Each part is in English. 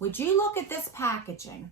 Would you look at this packaging?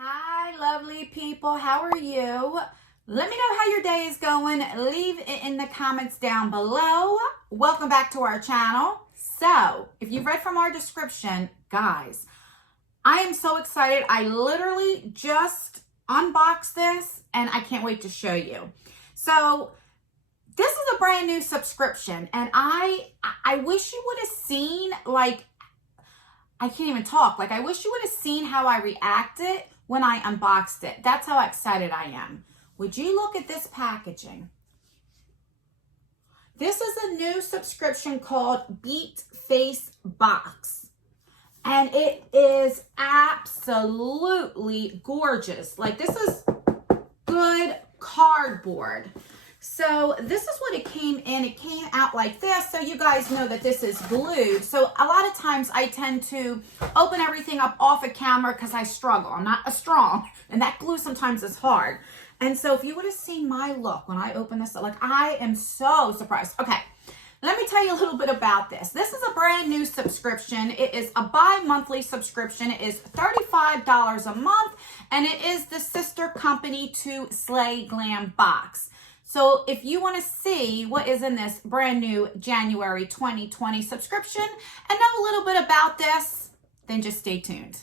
Hi, lovely people. How are you? Let me know how your day is going. Leave it in the comments down below. Welcome back to our channel. So, if you've read from our description, guys, I am so excited. I literally just unboxed this and I can't wait to show you. So, this is a brand new subscription and I wish you would have seen, like, I can't even talk. Like, I wish you would have seen how I reacted when I unboxed it. That's how excited I am. Would you look at this packaging? This is a new subscription called beatfacebox. And it is absolutely gorgeous. Like, this is good cardboard. So this is what it came in. It came out like this. So you guys know that this is glued. So a lot of times I tend to open everything up off of camera because I struggle. I'm not as strong. And that glue sometimes is hard. And so if you would have seen my look when I opened this, like, I am so surprised. Okay, let me tell you a little bit about this. This is a brand new subscription. It is a bi-monthly subscription. It is $35 a month. And it is the sister company to Slay Glam Box. So if you want to see what is in this brand new January 2020 subscription and know a little bit about this, then just stay tuned.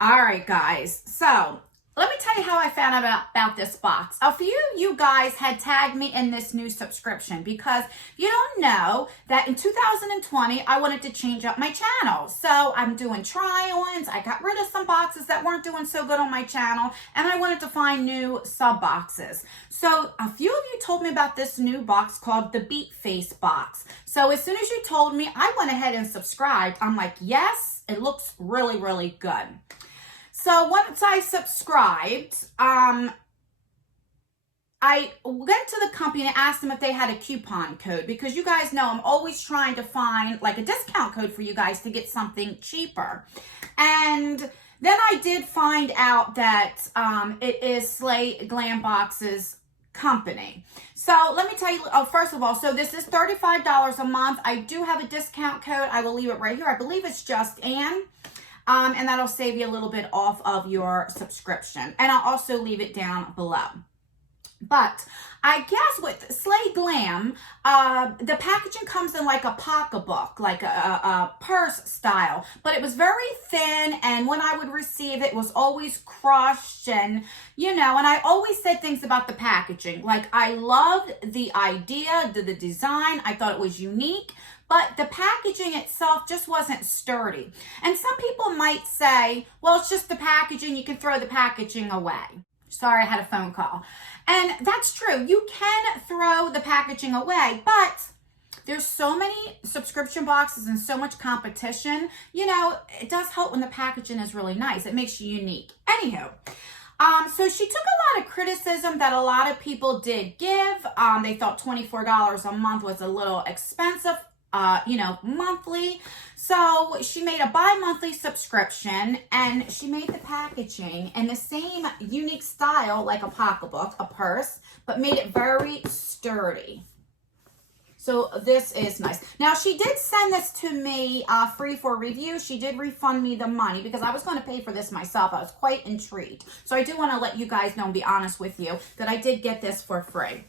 All right, guys. So let me tell you how I found out about this box. A few of you guys had tagged me in this new subscription because you don't know that in 2020, I wanted to change up my channel. So I'm doing try-ons. I got rid of some boxes that weren't doing so good on my channel, and I wanted to find new sub boxes. So a few of you told me about this new box called the Beat Face box. So as soon as you told me, I went ahead and subscribed. I'm like, yes, it looks really, really good. So once I subscribed, I went to the company and asked them if they had a coupon code because you guys know I'm always trying to find like a discount code for you guys to get something cheaper. And then I did find out that it is Slay Glam Box's company. So let me tell you, first of all, so this is $35 a month. I do have a discount code. I will leave it right here. I believe it's just Ann. And that'll save you a little bit off of your subscription. And I'll also leave it down below. But I guess with Slay Glam, the packaging comes in like a pocketbook, like a purse style. But it was very thin, and when I would receive it, it was always crushed. And, you know, and I always said things about the packaging. Like, I loved the idea, the design. I thought it was unique. But the packaging itself just wasn't sturdy. And some people might say, well, it's just the packaging. You can throw the packaging away. Sorry, I had a phone call. And that's true. You can throw the packaging away, but there's so many subscription boxes and so much competition. You know, it does help when the packaging is really nice. It makes you unique. Anywho. So she took a lot of criticism that a lot of people did give. They thought $24 a month was a little expensive. You know, monthly. So she made a bi-monthly subscription and she made the packaging in the same unique style like a pocketbook, a purse, but made it very sturdy. So this is nice. Now, she did send this to me free for review. She did refund me the money because I was going to pay for this myself. I was quite intrigued. So I do want to let you guys know and be honest with you that I did get this for free.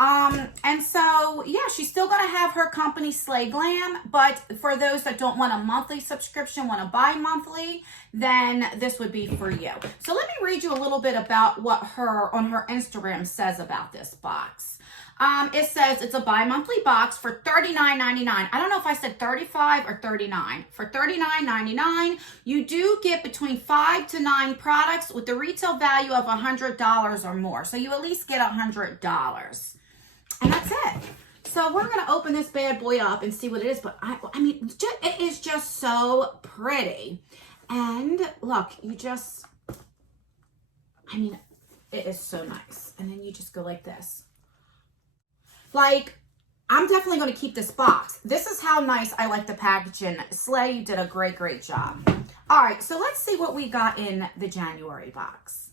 And so, yeah, she's still going to have her company Slay Glam, but for those that don't want a monthly subscription, want a bi-monthly, then this would be for you. So let me read you a little bit about what on her Instagram says about this box. It says it's a bi-monthly box for $39.99. I don't know if I said 35 or 39. For $39.99, you do get between 5 to 9 products with the retail value of $100 or more. So you at least get $100. And that's it. So we're going to open this bad boy up and see what it is. But I mean, it is just so pretty. And look, I mean, it is so nice. And then you just go like this. Like, I'm definitely going to keep this box. This is how nice I like the packaging. Slay, you did a great, great job. All right, so let's see what we got in the January box.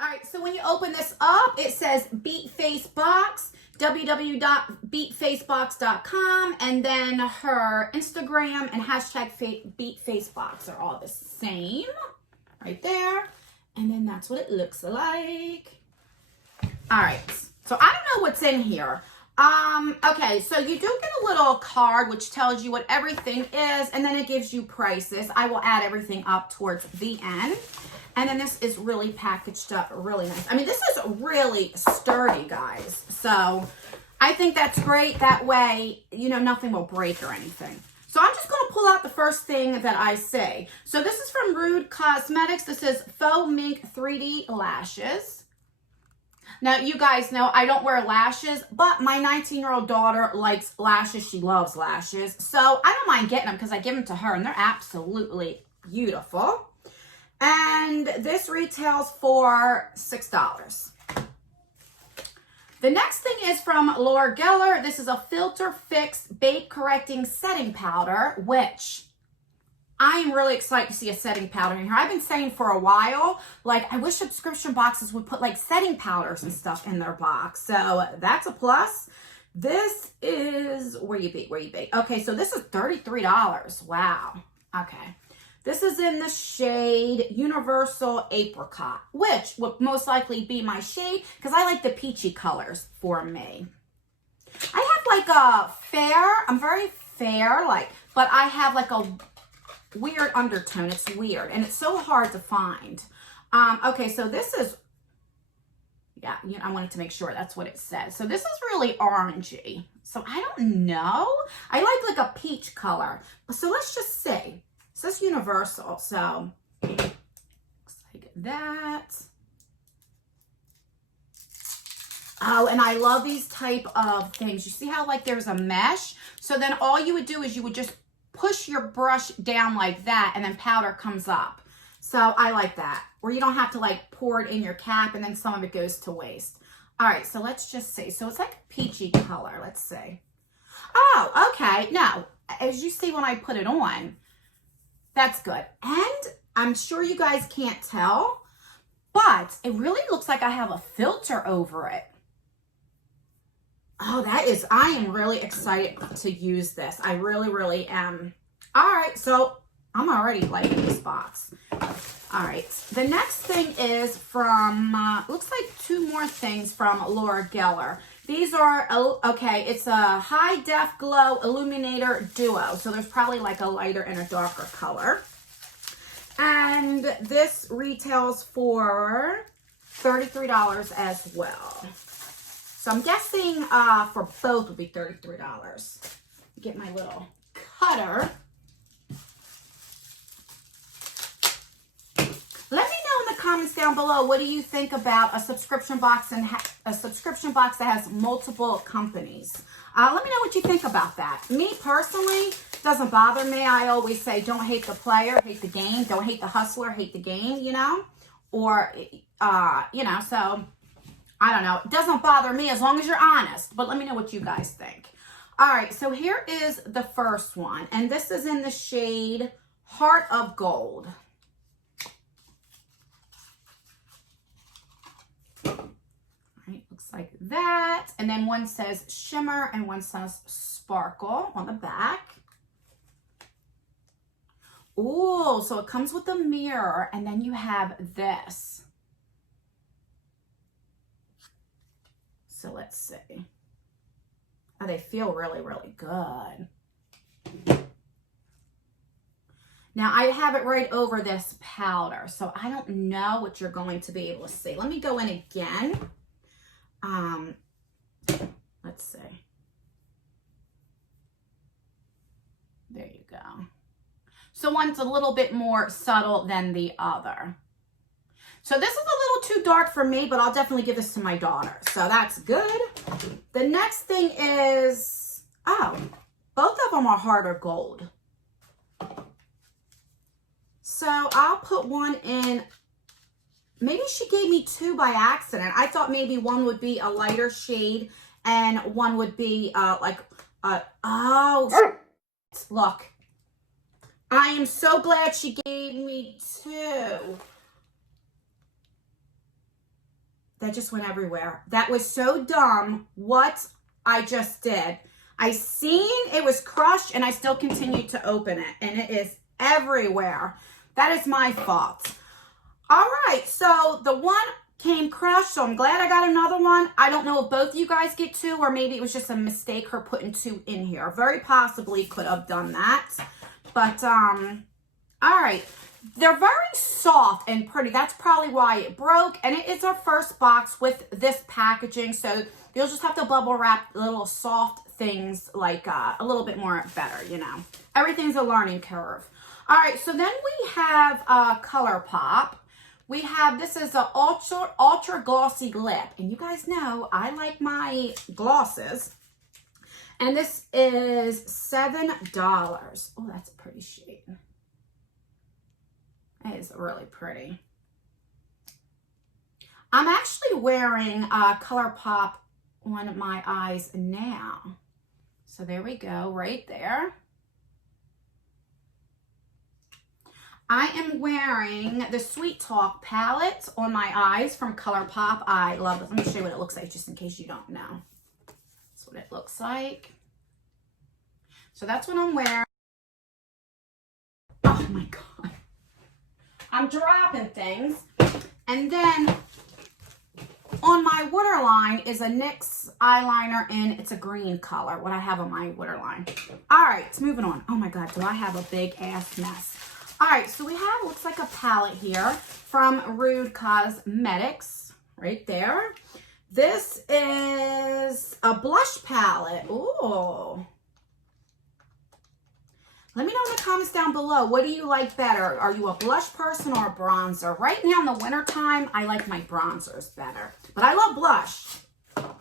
All right, so when you open this up, it says Beat Face Box. www.beatfacebox.com, and then her Instagram and hashtag beatfacebox are all the same right there. And then that's what it looks like. All right, so I don't know what's in here. Okay, so you do get a little card which tells you what everything is, and then it gives you prices. I will add everything up towards the end. And then this is really packaged up really nice. I mean, this is really sturdy, guys. So I think that's great. That way, you know, nothing will break or anything. So I'm just going to pull out the first thing that I see. So this is from Rude Cosmetics. This is Faux Mink 3D Lashes. Now, you guys know I don't wear lashes, but my 19-year-old daughter likes lashes. She loves lashes. So I don't mind getting them because I give them to her, and they're absolutely beautiful. And this retails for $6. The next thing is from Laura Geller. This is a Filter Fix Bake Correcting Setting Powder, which I am really excited to see a setting powder in here. I've been saying for a while, like, I wish subscription boxes would put, like, setting powders and stuff in their box. So that's a plus. This is, where you be? Okay, so this is $33. Wow. Okay. This is in the shade Universal Apricot, which would most likely be my shade because I like the peachy colors for me. I have like a fair, I'm very fair, like, but I have like a weird undertone. It's weird and it's so hard to find. Okay, so this is, yeah, you know, I wanted to make sure that's what it says. So this is really orangey. So I don't know. I like a peach color. So let's just see. It says Universal, so looks like that. Oh, and I love these type of things. You see how like there's a mesh? So then all you would do is you would just push your brush down like that and then powder comes up. So I like that, where you don't have to like pour it in your cap and then some of it goes to waste. All right, so let's just see. So it's like a peachy color. Let's see. Oh, okay. Now, as you see when I put it on, that's good. And I'm sure you guys can't tell, but it really looks like I have a filter over it. Oh, I am really excited to use this. I really, really am. All right, so I'm already liking this box. All right, the next thing is from, looks like two more things from Laura Geller. These are, okay, it's a High Def Glow Illuminator Duo. So there's probably like a lighter and a darker color. And this retails for $33 as well. So I'm guessing for both will be $33. Get my little cutter. Let me know in the comments down below, what do you think about a subscription box and a subscription box that has multiple companies? Let me know what you think about that. Me personally, doesn't bother me. I always say, don't hate the player, hate the game. Don't hate the hustler, hate the game, you know? Or, you know, so I don't know. It doesn't bother me as long as you're honest. But let me know what you guys think. All right, so here is the first one. And this is in the shade Heart of Gold. Looks like that. And then one says shimmer and one says sparkle on the back. Ooh, so it comes with a mirror and then you have this. So let's see. Oh, they feel really, really good. Now I have it right over this powder, so I don't know what you're going to be able to see. Let me go in again. Let's see. There you go. So one's a little bit more subtle than the other. So this is a little too dark for me, but I'll definitely give this to my daughter. So that's good. The next thing is, oh, both of them are Heart of Gold. So I'll put one in. Maybe she gave me two by accident. I thought maybe one would be a lighter shade and one would be oh, look. I am so glad she gave me two. that just went everywhere. That was so dumb what I just did. I seen it was crushed and I still continued to open it, and it is everywhere. That is my fault. All right, so the one came crushed, so I'm glad I got another one. I don't know if both of you guys get two, or maybe it was just a mistake her putting two in here. Very possibly could have done that. But, all right. They're very soft and pretty. That's probably why it broke. And it is our first box with this packaging. So you'll just have to bubble wrap little soft things like a little bit more better, you know. Everything's a learning curve. All right, so then we have ColourPop. We have, this is an ultra glossy lip. And you guys know I like my glosses. And this is $7. Oh, that's a pretty shade. That is really pretty. I'm actually wearing ColourPop on my eyes now. So there we go, right there. I am wearing the Sweet Talk palette on my eyes from ColourPop. I love it. Let me show you what it looks like just in case you don't know. That's what it looks like. So that's what I'm wearing. Oh my God. I'm dropping things. And then on my waterline is a NYX eyeliner, and it's a green color, what I have on my waterline. All right, moving on. Oh my God, do I have a big ass mess. All right, so we have, looks like a palette here from Rude Cosmetics, right there. This is a blush palette. Ooh. Let me know in the comments down below, what do you like better? Are you a blush person or a bronzer? Right now in the wintertime, I like my bronzers better, but I love blush. All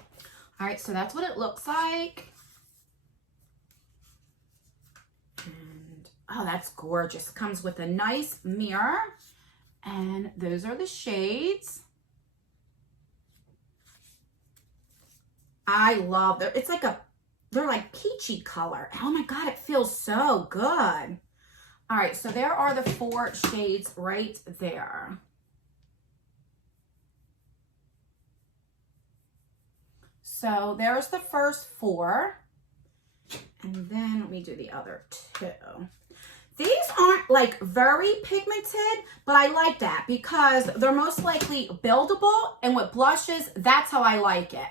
right, so that's what it looks like. And, oh, that's gorgeous. Comes with a nice mirror, and those are the shades. I love them. It's like they're like peachy color. Oh my God, it feels so good. All right, so there are the 4 shades right there. So there's the first 4. And then let me do the other 2. These aren't like very pigmented, but I like that because they're most likely buildable, and with blushes, that's how I like it.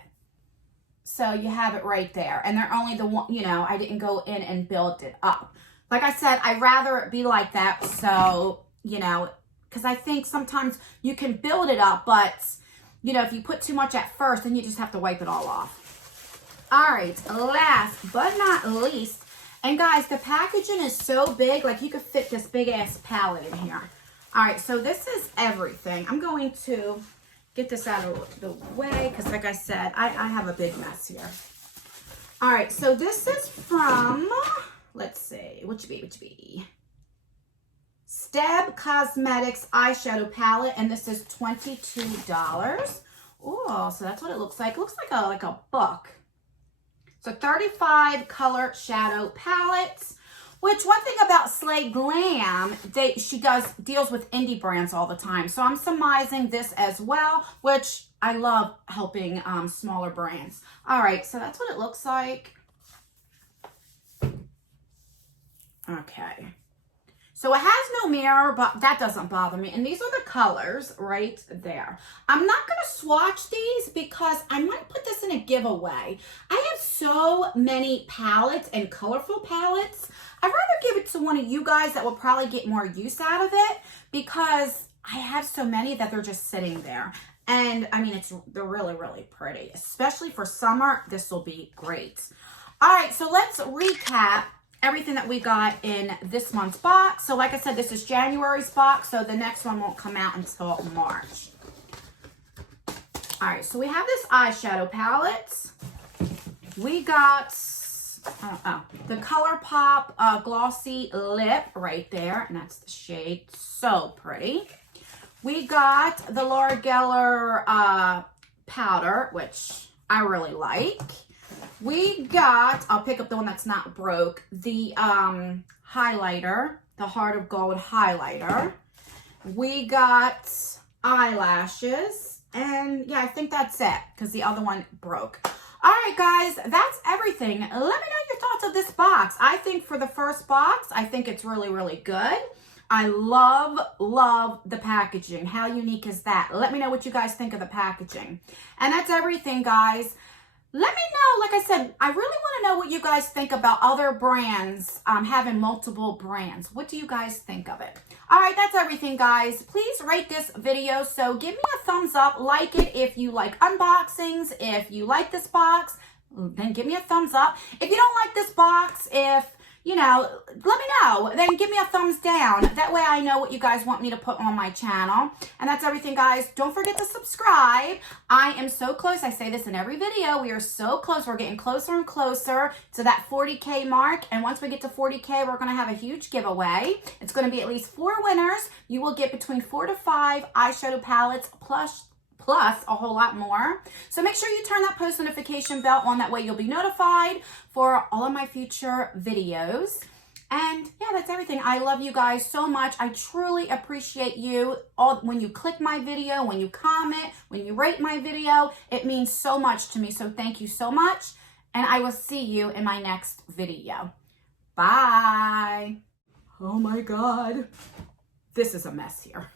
So you have it right there. And they're only the one, you know, I didn't go in and build it up. Like I said, I'd rather it be like that. So, you know, because I think sometimes you can build it up, but, you know, if you put too much at first, then you just have to wipe it all off. All right, last but not least. And guys, the packaging is so big, like you could fit this big ass palette in here. All right, so this is everything. I'm going to get this out of the way because, like I said, I have a big mess here. All right, so this is from, let's see, which be? Steb Cosmetics Eyeshadow Palette, and this is $22. Oh, so that's what it looks like. It looks like a book. So 35 color shadow palettes. Which, one thing about Slay Glam, she deals with indie brands all the time. So I'm surmising this as well, which I love helping smaller brands. All right, so that's what it looks like. Okay. So it has no mirror, but that doesn't bother me. And these are the colors right there. I'm not going to swatch these because I might put this in a giveaway. I have so many palettes and colorful palettes. I'd rather give it to one of you guys that will probably get more use out of it because I have so many that they're just sitting there. And I mean, they're really, really pretty, especially for summer. This will be great. All right, so let's recap everything that we got in this month's box. So like I said, this is January's box, so the next one won't come out until March. All right, so we have this eyeshadow palette. We got the ColourPop glossy lip right there, and that's the shade. So pretty. We got the Laura Geller powder, which I really like. We got, I'll pick up the one that's not broke, the highlighter, the Heart of Gold highlighter. We got eyelashes. And yeah, I think that's it because the other one broke. All right, guys, that's everything. Let me know your thoughts of this box. I think for the first box, I think it's really, really good. I love the packaging. How unique is that? Let me know what you guys think of the packaging. And that's everything, guys. Let me know, like I said, I really want to know what you guys think about other brands having multiple brands. What do you guys think of it? All right, that's everything, guys. Please rate this video. So give me a thumbs up. Like it if you like unboxings. If you like this box, then give me a thumbs up. If you don't like this box, you know, let me know. Then give me a thumbs down. That way I know what you guys want me to put on my channel. And that's everything, guys. Don't forget to subscribe. I am so close. I say this in every video. We are so close. We're getting closer and closer to that 40K mark. And once we get to 40K, we're going to have a huge giveaway. It's going to be at least 4 winners. You will get between 4 to 5 eyeshadow palettes plus a whole lot more. So make sure you turn that post notification bell on. That way you'll be notified for all of my future videos. And yeah, that's everything. I love you guys so much. I truly appreciate you all when you click my video, when you comment, when you rate my video. It means so much to me. So thank you so much. And I will see you in my next video. Bye. Oh my God. This is a mess here.